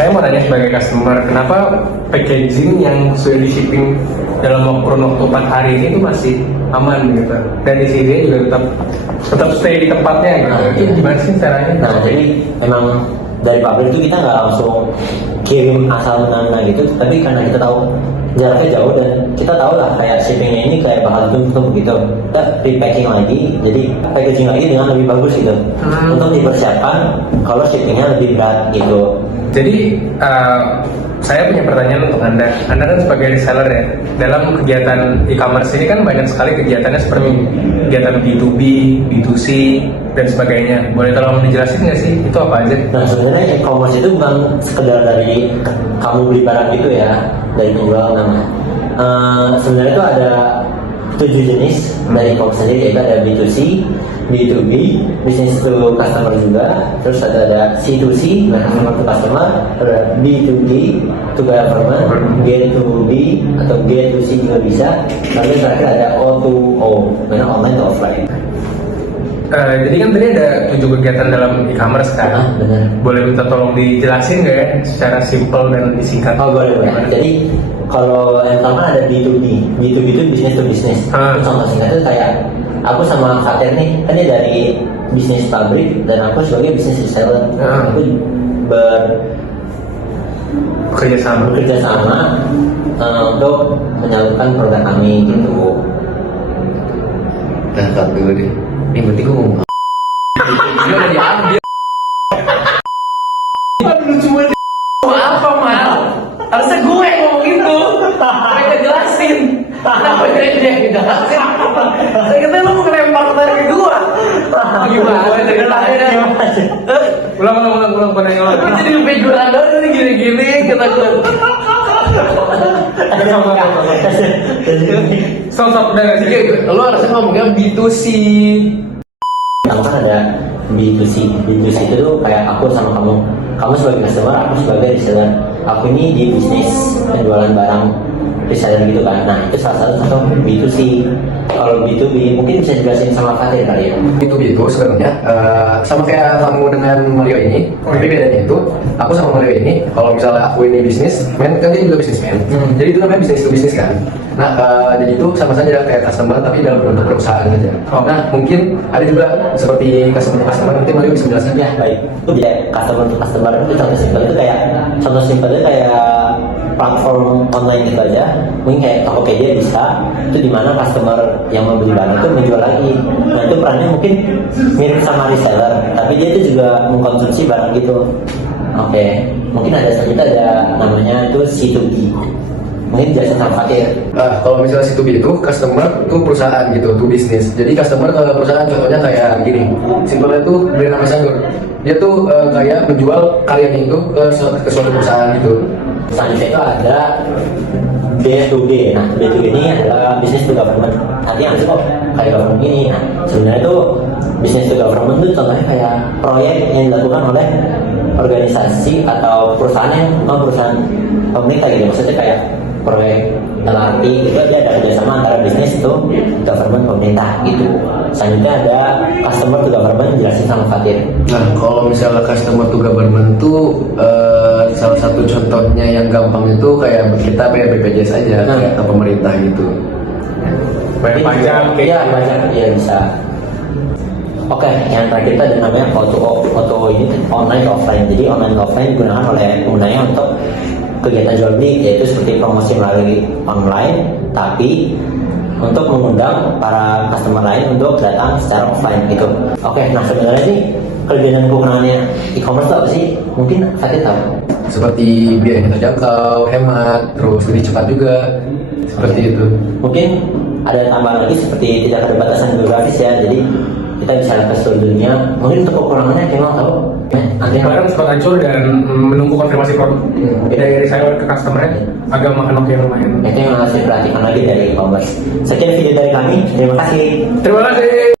Saya mau tanya sebagai customer, kenapa packaging yang sudah di shipping dalam kurun waktu 4 hari ini itu masih aman gitu, dan isinya juga tetap stay di tempatnya gitu. Itu gimana sih caranya? Nah, jadi memang dari pabrik itu kita nggak langsung kirim asal mana gitu, tapi karena kita tahu jaraknya jauh dan kita tahu lah kayak shippingnya ini kayak bakal tutup gitu, kita repacking lagi, jadi packaging lagi dengan lebih bagus gitu, untuk dipersiapkan kalau shippingnya lebih berat gitu. Jadi saya punya pertanyaan untuk Anda. Anda kan sebagai reseller ya, dalam kegiatan e-commerce ini kan banyak sekali kegiatannya seperti kegiatan B2B, B2C, dan sebagainya. Boleh tolong dijelasin nggak sih itu apa aja? Nah, sebenarnya e-commerce itu bukan sekedar dari kamu beli barang gitu ya, dari penjual nama. Sebenarnya itu ada 7 jenis dari e-commerce sendiri, yaitu ada B2C, B2B, business to customer juga, terus ada C2C, customer to customer, ada B2D, to government, G2B atau G2C juga bisa, lalu terakhir ada O2O, mana online to offline. Jadi kan tadi ada 7 kegiatan dalam e-commerce kan? Benar. Boleh minta tolong dijelasin nggak ya secara simple dan disingkat? Oh, boleh. Jadi kalau yang pertama ada B2B. B2B itu business to business. Contoh singkatnya itu kayak aku sama Fatir nih, kan dia dari bisnis pabrik dan aku sebagai bisnis reseller. Aku bekerja sama untuk menyalurkan produk kami gitu. Tangkap dulu deh. Ini berarti gue ngomong dia udah diambil. Lucu banget. Apa mal? Harusnya gue ngomong itu. Mereka jelasin. Kenapa dia jelasin? Saya kata lu mau ngelempar dari kedua. Gimana ceritanya? Ulang pada yang lain. Gue jadi lebih jualan dari gini-gini kata gue. Stop udah nggak sih? Lu harusnya ngomongnya B2C. Kamu kan ada B2C. B2C itu tuh kayak aku sama kamu. Kamu sebagai customer, aku sebagai reseller. Aku ini di bisnis penjualan barang reseller gitu kan. Nah, itu salah satu contoh B2C. Kalau B2B mungkin bisa dijelasin sama Fatir kali ya. B2B itu sebenarnya sama kayak kamu dengan Mario ini. Tapi bedanya itu aku sama Mario ini, kalau misalnya aku ini bisnismen, kan dia juga bisnismen. Jadi itu namanya bisnis to bisnis kan. Nah, jadi itu sama saja kayak customer tapi dalam bentuk perusahaan aja. Nah, mungkin ada juga seperti customer to customer, mungkin Mario bisa menjelaskan. Ya, baik. Itu beda customer to customer itu contoh simpelnya kayak platform online gitu aja. Mungkin kayak Tokopedia bisa, itu dimana customer yang membeli barang itu menjual lagi. Nah, itu perannya mungkin mirip sama reseller, tapi dia itu juga mengkonsumsi barang gitu. Oke, mungkin ada selanjutnya ada namanya itu C2B. Mungkin jelasin sama Fatir. Kalau misalnya C2B itu customer itu perusahaan gitu, to bisnis. Jadi customer ke perusahaan contohnya kayak gini. Simpelnya itu brand ambassador. Dia tuh kayak menjual karyanya itu ke suatu perusahaan gitu. Selanjutnya itu ada B2B. Nah, B2B ini adalah business to government. Artinya apa sih kok kayak government ini? Nah, sebenarnya itu business to government itu contohnya kayak proyek yang dilakukan oleh organisasi atau perusahaan yang bukan perusahaan pemerintah gitu. Maksudnya kayak proyek LRT gitu, dia ada kerjasama antara bisnis itu government pemerintah gitu. Selanjutnya ada customer to government, jelasin sama Fatir. Nah, kalau misalnya customer to government tuh salah satu contohnya yang gampang itu kayak kita kayak BPJS aja, kayak ke pemerintah gitu. Bayar pajak, Iya, pajak, ya bisa. Oke, yang terakhir itu ada namanya O2O ini online to offline. Jadi online to offline digunakan oleh penggunanya untuk kegiatan jual beli, yaitu seperti promosi melalui online, tapi untuk mengundang para customer lain untuk datang secara offline gitu. Oke, nah sebenarnya sih kelebihan dan kekurangannya e-commerce itu apa sih? Mungkin Fatir tahu. Seperti biaya yang terjangkau, hemat, terus lebih cepat juga, seperti itu. Mungkin ada tambahan lagi seperti tidak ada batasan geografis ya, jadi kita bisa lihat ke seluruh dunia. Mungkin untuk kekurangannya Kemal tahu? Bahkan sempat hancur dan menunggu konfirmasi produk dari reseller ke customer-nya agak makan waktu yang lumayan. Itu yang harus diperhatikan lagi dari e-commerce. Sekian video dari kami, terima kasih. Terima kasih.